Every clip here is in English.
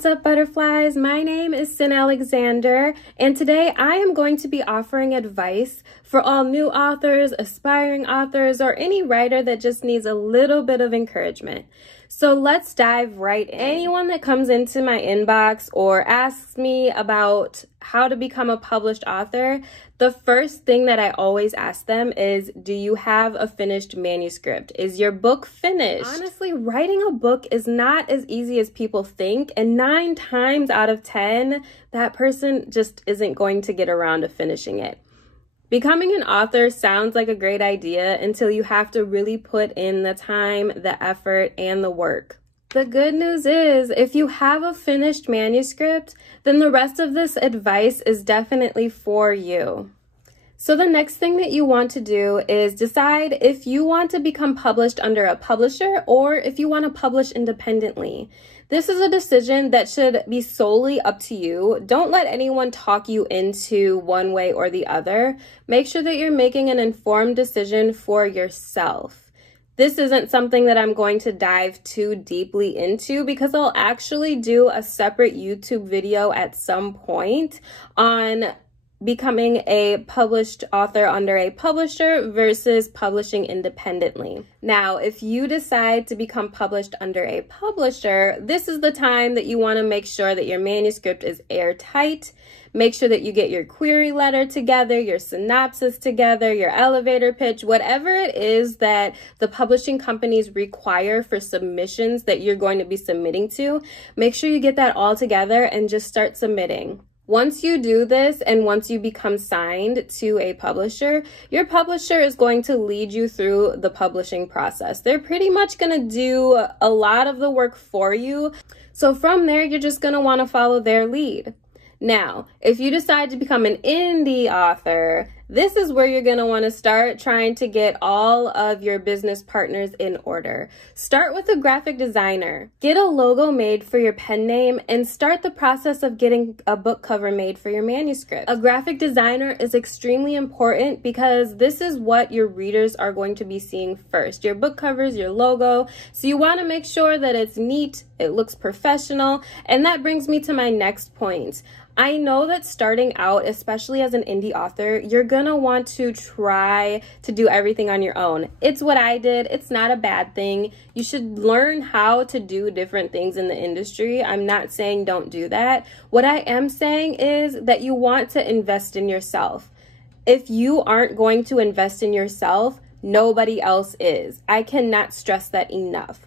What's up, butterflies? My name is Sin Alexander, and today I am going to be offering advice for all new authors, aspiring authors, or any writer that just needs a little bit of encouragement. So let's dive right in. Anyone that comes into my inbox or asks me about how to become a published author, the first thing that I always ask them is, do you have a finished manuscript? Is your book finished? Honestly, writing a book is not as easy as people think, and 9 times out of 10, that person just isn't going to get around to finishing it. Becoming an author sounds like a great idea until you have to really put in the time, the effort, and the work. The good news is, if you have a finished manuscript, then the rest of this advice is definitely for you. So the next thing that you want to do is decide if you want to become published under a publisher or if you want to publish independently. This is a decision that should be solely up to you. Don't let anyone talk you into one way or the other. Make sure that you're making an informed decision for yourself. This isn't something that I'm going to dive too deeply into because I'll actually do a separate YouTube video at some point on becoming a published author under a publisher versus publishing independently. Now, if you decide to become published under a publisher, this is the time that you want to make sure that your manuscript is airtight. Make sure that you get your query letter together, your synopsis together, your elevator pitch, whatever it is that the publishing companies require for submissions that you're going to be submitting to. Make sure you get that all together and just start submitting. Once you do this and once you become signed to a publisher, your publisher is going to lead you through the publishing process. They're pretty much going to do a lot of the work for you. So from there, you're just going to want to follow their lead. Now, if you decide to become an indie author, this is where you're going to want to start trying to get all of your business partners in order. Start with a graphic designer. Get a logo made for your pen name and start the process of getting a book cover made for your manuscript. A graphic designer is extremely important because this is what your readers are going to be seeing first. Your book covers, your logo. So you want to make sure that it's neat, it looks professional, and that brings me to my next point. I know that starting out, especially as an indie author, you're gonna want to try to do everything on your own. It's what I did. It's not a bad thing. You should learn how to do different things in the industry. I'm not saying don't do that. What I am saying is that you want to invest in yourself. If you aren't going to invest in yourself, nobody else is. I cannot stress that enough.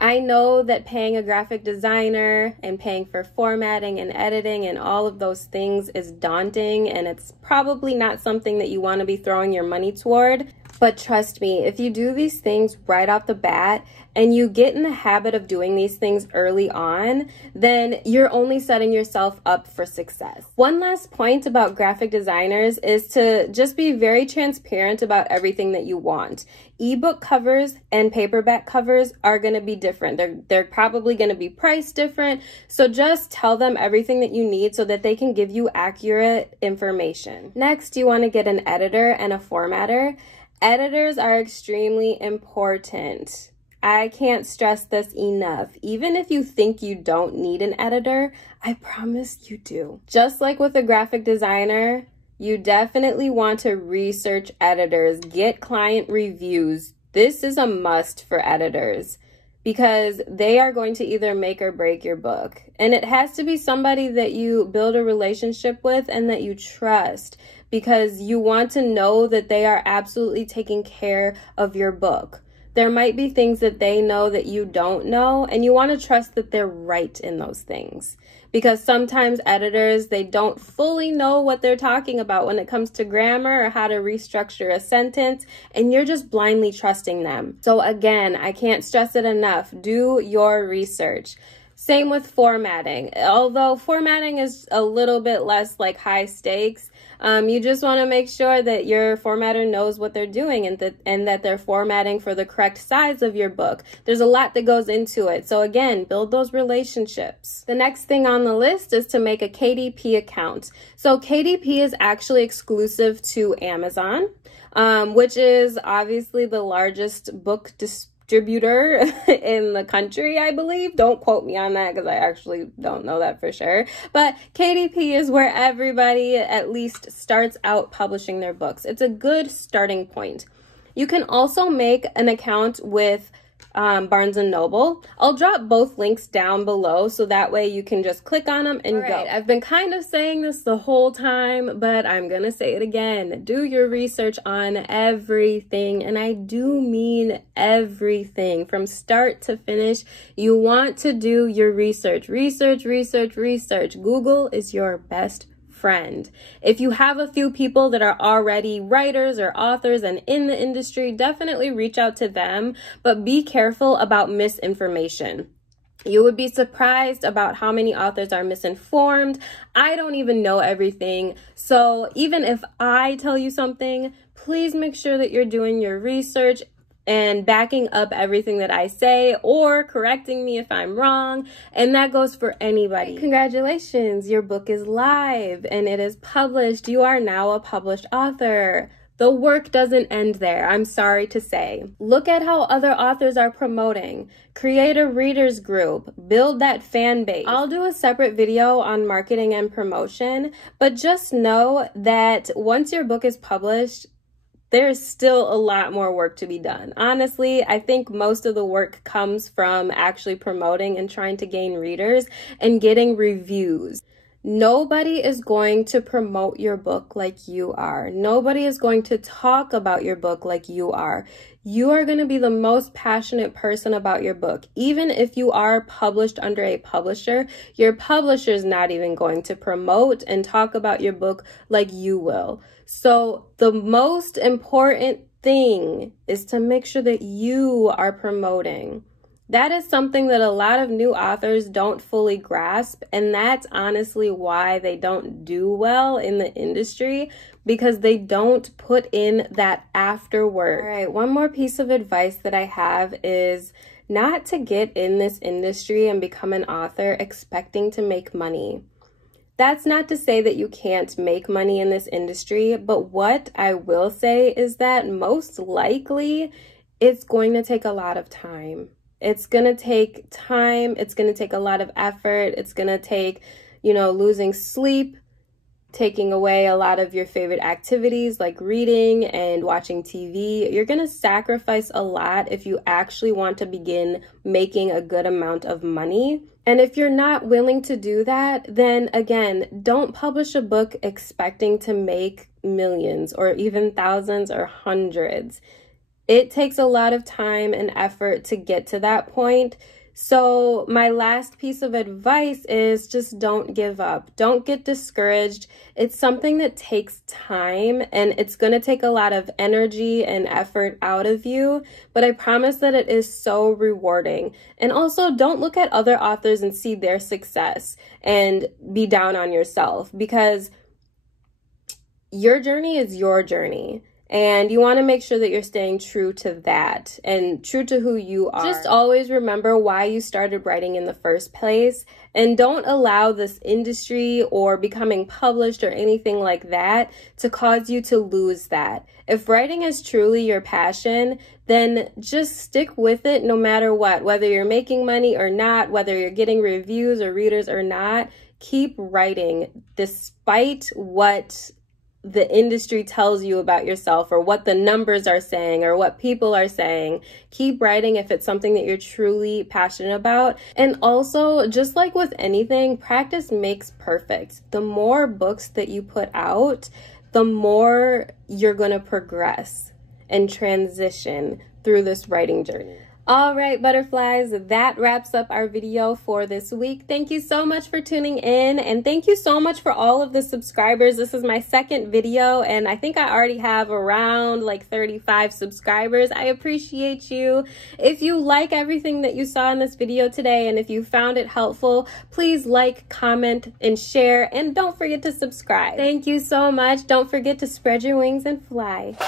I know that paying a graphic designer and paying for formatting and editing and all of those things is daunting, and it's probably not something that you want to be throwing your money toward. But trust me, if you do these things right off the bat and you get in the habit of doing these things early on, then you're only setting yourself up for success. One last point about graphic designers is to just be very transparent about everything that you want. Ebook covers and paperback covers are going to be different. They're probably going to be priced different. So just tell them everything that you need so that they can give you accurate information. Next, you want to get an editor and a formatter. Editors are extremely important. I can't stress this enough. Even if you think you don't need an editor, I promise you do. Just like with a graphic designer, you definitely want to research editors, get client reviews. This is a must for editors because they are going to either make or break your book. And it has to be somebody that you build a relationship with and that you trust, because you want to know that they are absolutely taking care of your book. There might be things that they know that you don't know, and you want to trust that they're right in those things. Because sometimes editors, they don't fully know what they're talking about when it comes to grammar or how to restructure a sentence, and you're just blindly trusting them. So again, I can't stress it enough. Do your research. Same with formatting. Although formatting is a little bit less like high stakes, you just want to make sure that your formatter knows what they're doing and that they're formatting for the correct size of your book. There's a lot that goes into it. So again, build those relationships. The next thing on the list is to make a KDP account. So KDP is actually exclusive to Amazon, which is obviously the largest book distributor in the country, I believe. Don't quote me on that because I actually don't know that for sure. But KDP is where everybody at least starts out publishing their books. It's a good starting point. You can also make an account with Barnes & Noble. I'll drop both links down below so that way you can just click on them and go. I've been kind of saying this the whole time, but I'm gonna say it again. Do your research on everything, and I do mean everything from start to finish. You want to do your research. Research. Google is your best friend. If you have a few people that are already writers or authors and in the industry, definitely reach out to them, but be careful about misinformation. You would be surprised about how many authors are misinformed. I don't even know everything. So even if I tell you something, please make sure that you're doing your research and backing up everything that I say or correcting me if I'm wrong. And that goes for anybody. Congratulations, your book is live and it is published. You are now a published author. The work doesn't end there, I'm sorry to say. Look at how other authors are promoting. Create a readers group, build that fan base. I'll do a separate video on marketing and promotion, but just know that once your book is published, there's still a lot more work to be done. Honestly, I think most of the work comes from actually promoting and trying to gain readers and getting reviews. Nobody is going to promote your book like you are. Nobody is going to talk about your book like you are. You are going to be the most passionate person about your book. Even if you are published under a publisher, your publisher is not even going to promote and talk about your book like you will. So the most important thing is to make sure that you are promoting. That is something that a lot of new authors don't fully grasp, and that's honestly why they don't do well in the industry, because they don't put in that after work. All right, one more piece of advice that I have is not to get in this industry and become an author expecting to make money. That's not to say that you can't make money in this industry, but what I will say is that most likely it's going to take a lot of time. It's going to take time. It's going to take a lot of effort. It's going to take, losing sleep, taking away a lot of your favorite activities like reading and watching TV. You're going to sacrifice a lot if you actually want to begin making a good amount of money. And if you're not willing to do that, then again, don't publish a book expecting to make millions or even thousands or hundreds. It takes a lot of time and effort to get to that point. So my last piece of advice is just don't give up. Don't get discouraged. It's something that takes time and it's going to take a lot of energy and effort out of you, but I promise that it is so rewarding. And also don't look at other authors and see their success and be down on yourself, because your journey is your journey. And you want to make sure that you're staying true to that and true to who you are. Just always remember why you started writing in the first place, and don't allow this industry or becoming published or anything like that to cause you to lose that. If writing is truly your passion, then just stick with it no matter what, whether you're making money or not, whether you're getting reviews or readers or not. Keep writing despite what the industry tells you about yourself or what the numbers are saying or what people are saying. Keep writing if it's something that you're truly passionate about. And also, just like with anything, practice makes perfect. The more books that you put out, the more you're going to progress and transition through this writing journey. All right, butterflies, that wraps up our video for this week. Thank you so much for tuning in, and thank you so much for all of the subscribers. This is my second video, and I think I already have around like 35 subscribers. I appreciate you. If you like everything that you saw in this video today, and if you found it helpful, please like, comment, and share, and don't forget to subscribe. Thank you so much. Don't forget to spread your wings and fly.